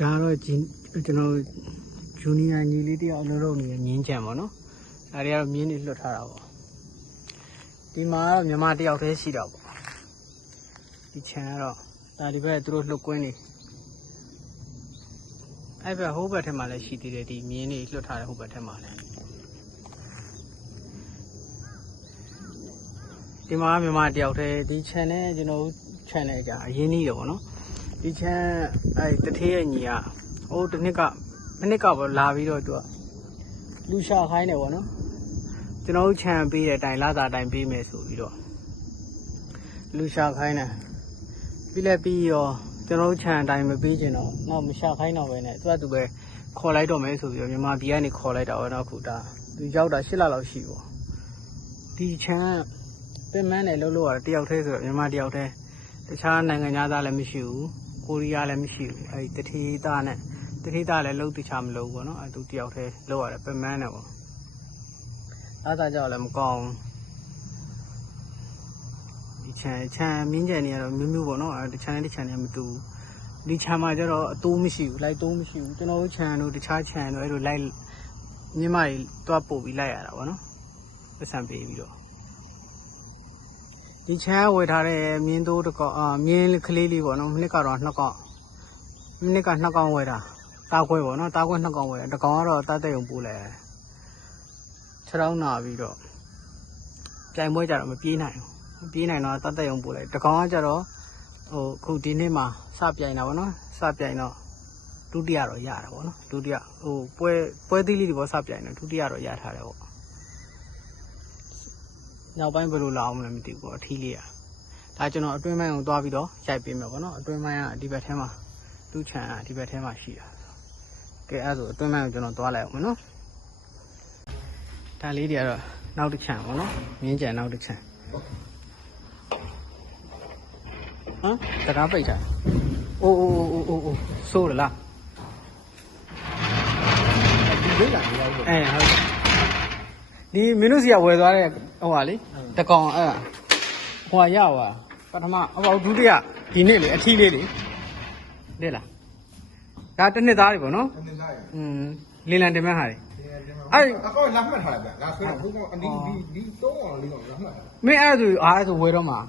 ဒါကတော့ဂျင်ကျွန်တော်ဂျူနီယာညီလေးတယောက်အလုပ်လုပ်နေတဲ့မြင်းချံပေါ့နော်ဒါတွေကတော့မြင်းတွေလွတ်ထားတာပေါ့ဒီမှာကတော့မြန်မာတယောက်တည်းရှိတော့ပေါ့ဒီချံကတော့ဒါဒီဘက်သူတို့လှုပ်ကွင်းနေအဲ့ဘက်ဟိုးဘက်ထဲမှာလည်းရှိသေးတယ်ဒီမြင်းတွေလွတ်ထားတဲ့ဟိုဘက်ထဲမှာလည်းဒီမှာကမြန်မာတယောက်တည်းဒီချံနဲ့ကျွန်တော်ချံနဲ့ကြာအရင်ကြီးတယ်ပေါ့နော် ဒီချမ်းအဲတထေးရဲ့ညီကဟိုတစ်နှစ်ကမနှစ်ကပေါ့လာပြီးတော့သူကလူရှာခိုင်းတယ်ပေါ့နော်ကျွန်တော်တို့ချမ်းပေးတဲ့အတိုင်းလာတာအတိုင်းပေးမယ်ဆိုပြီးတော့လူရှာခိုင်းတယ်ပြီးလဲပြီးရောကျွန်တော်တို့ချမ်းအတိုင်းမပေးချင်တော့တော့မရှာခိုင်းတော့ပဲနဲ့သူကသူပဲခေါ်လိုက်တော့မယ်ဆိုပြီးတော့မြန်မာပြည်ကနေခေါ်လိုက်တာပေါ့နော်အခုဒါသူရောက်တာ၈လလောက်ရှိပေါ့ဒီချမ်းကပြင်မန်းတယ်လှုပ်လို့ရတယ်တယောက်တည်းဆိုတော့မြန်မာတယောက်တည်းတခြားနိုင်ငံသားလည်းမရှိဘူး ကိုရီးယားလည်းမရှိဘူးအဲဒီတထေးသားနဲ့တထေးသားလည်းလုံးတခြားမလုံးဘူးပေါ့နော်အဲသူတယောက်တည်းလုံးရတယ်ပင်မန်းတယ်ပေါ့အားသာကြောက်လည်းမကောင်းဘူးဒီချမ်းချမ်းမင်းကျန်နေရတော့မျိုးမျိုးပေါ့နော်အဲတခြားနဲ့တခြားနဲ့မတူဘူးဒီချမ်းမှာကျတော့အတိုးမရှိဘူးလိုက်တိုးမရှိဘူးကျွန်တော်တို့ချမ်းတို့တခြားချမ်းတို့အဲလိုလိုက်မြမကြီးတွားပို့ပြီးလိုက်ရတာပေါ့နော်ပတ်စံပေးပြီးတော့ ဒီချမ်းဝယ်ထားတဲ့မြင်းတိုးတစ်ကောင်အာမြင်းကလေးလေးပေါ့နော်မိနစ်ကတော့နှစ်ကောင်မိနစ်ကနှစ်ကောင်ဝယ်တာတာခွဲပေါ့နော်တာခွဲနှစ်ကောင်ဝယ်တာတစ်ကောင်ကတော့တတ်တဲ့ုံပို့လဲခြေထောက်နာပြီးတော့ပြိုင်ပွဲကြတော့မပြေးနိုင်ဘူးမပြေးနိုင်တော့တတ်တဲ့ုံပို့လိုက်တစ်ကောင်ကကြတော့ဟိုခုဒီနေ့မှာစပြိုင်တာပေါ့နော်စပြိုင်တော့ဒုတိယတော့ရတာပေါ့နော်ဒုတိယဟိုပွဲပွဲသီးလေးတွေပေါ့စပြိုင်တော့ဒုတိယတော့ရထားတယ်ပေါ့ နောက်ပိုင်းဘယ်လိုလာအောင်လဲမသိဘူးပေါ့အထီးလေးอ่ะဒါကျွန်တော်အတွင်းပိုင်းကိုသွားပြီးတော့ရိုက်ပေးမယ်ပေါ့နော်အတွင်းပိုင်းကဒီဘက်ထဲမှာသူ့ခြံကဒီဘက်ထဲမှာရှိတာကဲအဲ့ဒါဆိုအတွင်းပိုင်းကိုကျွန်တော်သွားလိုက်အောင်မနော်ဒါလေးတွေကတော့နောက်တစ်ခြံပေါ့နော်မြင်းကြံနောက်တစ်ခြံဟမ်တကားပိတ်တာအိုးအိုးအိုးအိုးအိုးဆိုးရလားဒီလေးလာရောက်ဘူးအဲဟုတ် ဒီမင်းတို့စီကဝယ်သွားတဲ့ဟိုဟာလေတကောင်အဲ့ဒါဟိုဟာရပါပထမအပေါဒုတိယဒီနေ့လေအထီးလေးလေတဲ့လားဒါတစ်နှစ်သားတွေပေါ့နော် တနေ့လာရ อืมလင်းလံတင်မဲ့ဟာတွေ အဲ့အကောလာမှတ်ထားတယ်ဗျာငါဆွဲဘုကောင်အနီးဒီဒီတော့အောင်လေးကောင်လာမှတ်ထား မင်းအဲ့ဒါဆိုအားအဲ့ဒါဆိုဝယ်တော့မှာ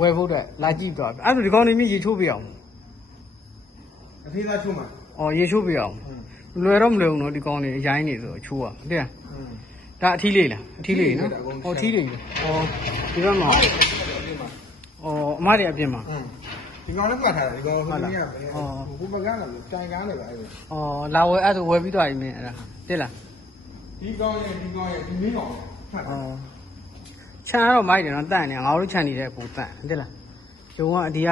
ဝယ်ဖို့အတွက်လာကြည့်တော့အဲ့ဒါဆိုဒီကောင်နေမြည်ရေချိုးပြအောင် အသေးသားချုံးမှာ ဩရေချိုးပြအောင်လွယ်တော့မလွယ်ဘူးနော်ဒီကောင်နေအရိုင်းနေဆိုချိုးอ่ะတဲ့ ဒါအထီးလေးလားအထီးလေးနော်ဩအထီးလေးလေဩဒီဘက်မှာဩအမတွေအပြင်မှာဒီကောင်လည်းမှတ်ထားတယ်ဒီကောင်ဟိုနေ့ကဘုပကန်းလာလို့တိုင်ကားနေပါအဲ့ဒါ။အော်လာဝယ်အဲ့ဒါဆိုဝယ်ပြီးသွားပြီမင်းအဲ့ဒါသိလားဒီကောင်ရဲ့ဒီကောင်ရဲ့ဒီမင်းကောင်မှတ်။ထားအော်ခြံကတော့မိုက်တယ်နော်တန့်နေငါတို့ခြံနေတဲ့ပူတန့်သိလား။ဂျုံကဒီက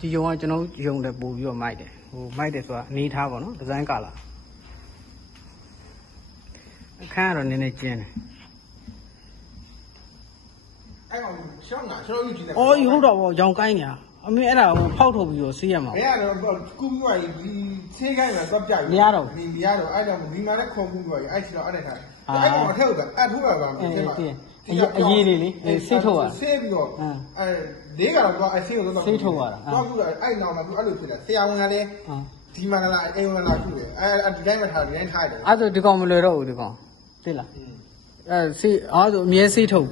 ဒီဂျုံကကျွန်တော်ဂျုံတယ်ပူပြီးတော့မိုက်တယ်။ဟိုမိုက်တယ်ဆိုတာအနေထားပေါ့နော်ဒီဇိုင်းကလာ။ အခန်းကတော့နည်းနည်းကျင်းတယ်အဲ့ကောင်ရှောင်းတာရှောင်းယူကြည့်တယ်။အော်ဒီဟုတ်တော့ဗောရောင်ကိုင်းနေတာ။အမေအဲ့ဒါဟိုဖောက်ထုတ်ပြီးတော့ဆေးရမှာဘယ်ကတော့ကူးပြီးတော့ဒီဆေးခိုင်းမှာတော့ပြပြီဒီမရတော့အဲ့ကြောင့်ဒီမှာလည်းခုံကူးပြီးတော့အဲ့ချီတော့အဲ့ဒါထားအဲ့ကောင်အထက်ကအထူးပါပါ။အေးအေးအေးအရေးအရေးလေးလေအေးဆေးထုတ်ရဆေးပြီးတော့အဲလေးကတော့တော့အဲ့ဆေးကိုတော့တော့ကူတော့အဲ့နောက်မှာသူအဲ့လိုဖြစ်တယ်ဆရာဝန်ကလည်း။အော်ဒီမှာလာအိမ်ဝင်လာခုတယ်အဲဒီတိုင်းမှာထားဒီတိုင်းထားတယ်အဲ့ဒါဒီကောင်မလွယ်တော့ဘူးဒီကောင် သိလား။အဲဆေးအားဆိုအမြဲဆေးထုတ်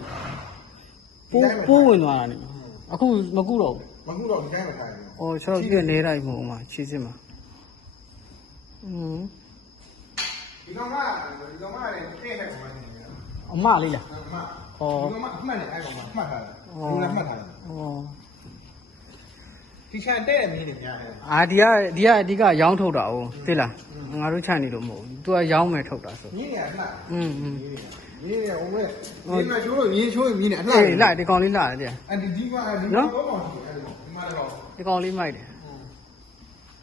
ပိုးပိုးဝင်သွားတာနေအခုမကူတော့ဘူးမခုတော့ဒီတိုင်းမှာထားတယ်။အော်ကျွန်တော်ပြည့်နေလိုက်မို့မှာခြေစစ်မှာ။อืมဒီကောင်ကဒီကောင်ကလည်းထည့်ခဲ့ပါမယ်အမလေးလားအမဒီကောင်ကအမှတ်နဲ့အဲ့ကောင်မှတ်ထားတယ်ဒီလည်းမှတ်ထားတယ်။အော် ဒီချန်တဲ့မင်းတွေများတယ် အာဒီကဒီကအဓိကရောင်းထုတ်တာ哦သိလား။ငါတို့ချနေလို့မဟုတ်ဘူး။ तू ကရောင်းမယ်ထုတ်တာဆို မင်းတွေအလှ ။อืมอืม မင်းတွေဟိုမဲ့မင်းမချိုးလို့မင်းချိုးရင်မင်းတွေအလှ အေးလိုက်ဒီကောင်လေးလာတယ် အဲ့ဒီဒီမှာဒီမှာတော့ပေါ့အဲ့ဒီမှာတော့ ဒီကောင်လေးမိုက်တယ်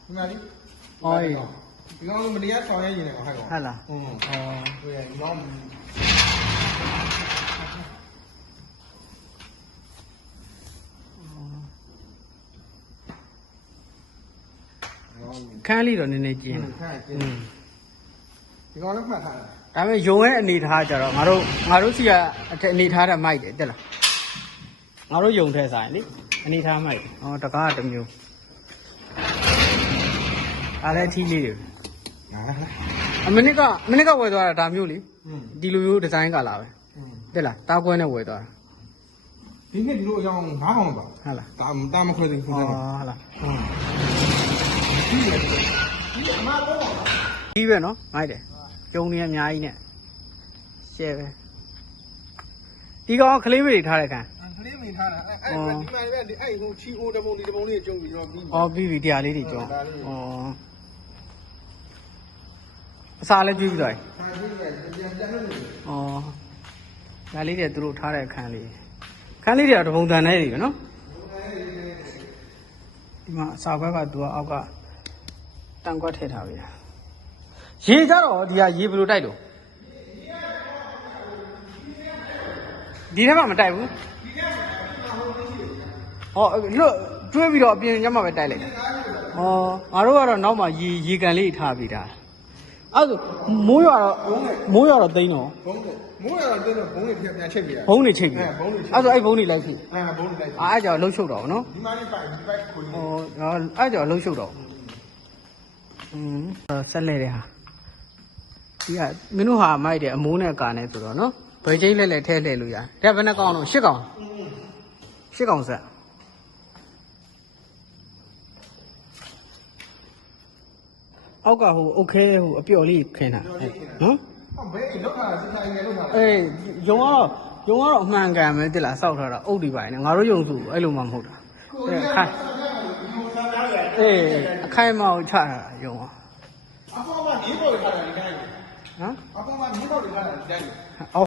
ဒီမှာဒီ ။အော်အေး ဒီကောင်မတရားဆောင်ရရင်လည်းဟဲ့ကောင် ဟုတ်လား อืม ။အော် ဘူးဝင်ခန်းလေးတော့နည်းနည်းကျဉ်းခန်းကျဉ်းဒီကောင်လည်းမှတ်ထားတယ်ဒါပေမဲ့ယုံရဲ့အနေထားကြတော့ငါတို့ငါတို့စီကအထက်အနေထားတဲ့မိုက်တယ်တက်လားငါတို့ယုံထဲဆိုင်လေအနေထားမိုက်ဟောတကားတစ်မျိုးအားလည်းထီးလေးတွေအမနစ်ကမနစ်ကဝယ်သွားတာဒါမျိုးလေဒီလိုမျိုးဒီဇိုင်းကလာပဲတက်လားတာကွဲနဲ့ဝယ်သွားတာဒီနေ့ဒီလိုအကြောင်းငါးကောင်ပါဟုတ်လားတာတာမခွဲသေးဘူးဟုတ်လားဟုတ်လား ဒီလေဒီအမတော့ဒီပဲနော်မိုက်တယ်ကျုံနေအများကြီးနဲ့ရှယ်ပဲဒီကောင်ကလေးမေးတွေထားတဲ့ခံကလေးမိထားတာအဲ့အဲ့ဒီမှာလည်းအဲ့ဟိုချီဟိုတပုံဒီတပုံလေးကျုံပြီးတော့ပြီးဩပြီးပြီတရားလေးတွေကျော်ဒါလေးဩအစာလည်းကျွေးပြီးသွားပြီဟာဒီကပြန်ပြန်လို့။အော်။ဒါလေးတွေသူတို့ထားတဲ့အခန်းလေး။အခန်းလေးတွေကတပုံတန်နေတယ်နော်။ဒီမှာအစာဘက်ကသူကအောက်က တန်ကွက်ထည့်ထားပြီ။ရေကြတော့ဒီကရေဘယ်လိုတိုက်တော့ဒီထဲမှာမတိုက်ဘူး။ဟောလွတ်ကျွေးပြီးတော့အပြင်ကျမှပဲတိုက်လိုက်တာ။အော်ငါတို့ကတော့နောက်မှရေရေကန်လေးထားပြီးတာ။အဲ့ဒါဆိုမိုးရွာတော့မိုးရွာတော့တိန်းတော့ဘုံကမိုးရတော့တင်းတော့ဘုံလေးပြန်ပြန်ချိတ်ပြရဘုံးနေချိတ်ပြီအဲဘုံလေးချိတ်အဲ့ဆိုအဲ့ဘုံးနေလိုက်ပြီအဲဘုံလေးလိုက်အဲ့ကြောင့်လှုပ်ရှုပ်တော့ဗောနော်ဒီမှာလေးပိုက်ဒီပိုက်ခွေဟိုအဲ့ကြောင့်လှုပ်ရှုပ်တော့ อืมဆက်လဲတဲ့ဟာဒီကမင်းတို့ဟာမိုက်တယ်အမိုးနဲ့ကာနဲ့ဆိုတော့နော်ဘယ်ချိန်လဲလဲထဲလှည့်လို့ရတယ်ဒါဘယ်နှကောင်တော့၈ကောင်၈ကောင်ဆက်အောက်ကဟိုအုတ်ခဲဟိုအပျော်လေးခင်းတာနော်ဟောဘယ်လောက်ထားတာစစ်ဆိုင်ငယ်လောက်ထားတာအေးယုံကတော့ယုံကတော့အမှန်ကန်ပဲတိလားစောက်ထားတာအုတ်ဒီပိုင်းနဲ့ငါတို့ယုံစုအဲ့လိုမှမဟုတ်တာအဲ့ခိုင် အေးအခိုင်မအောင်ချတာယုံကအဖေကမြေပေါ်ထားတာဒီတိုင်းနော်အဖေကမြေပေါ်ထားတာဒီတိုင်းအော်